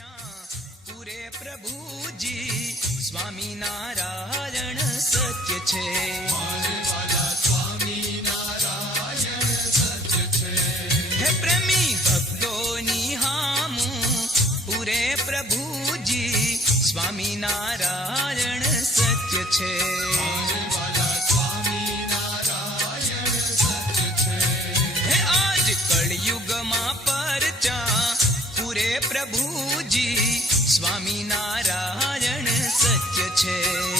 પૂરે પ્રભુજી સ્વામિનારાયણ સત્ય છે. હે પ્રેમી ભક્તોની હામું પૂરે પ્રભુજી સ્વામિનારાયણ સત્ય છે. હે આજ કળયુગમાં પરચા પૂરે પ્રભુજી સ્વામિનારાયણ સત્ય છે.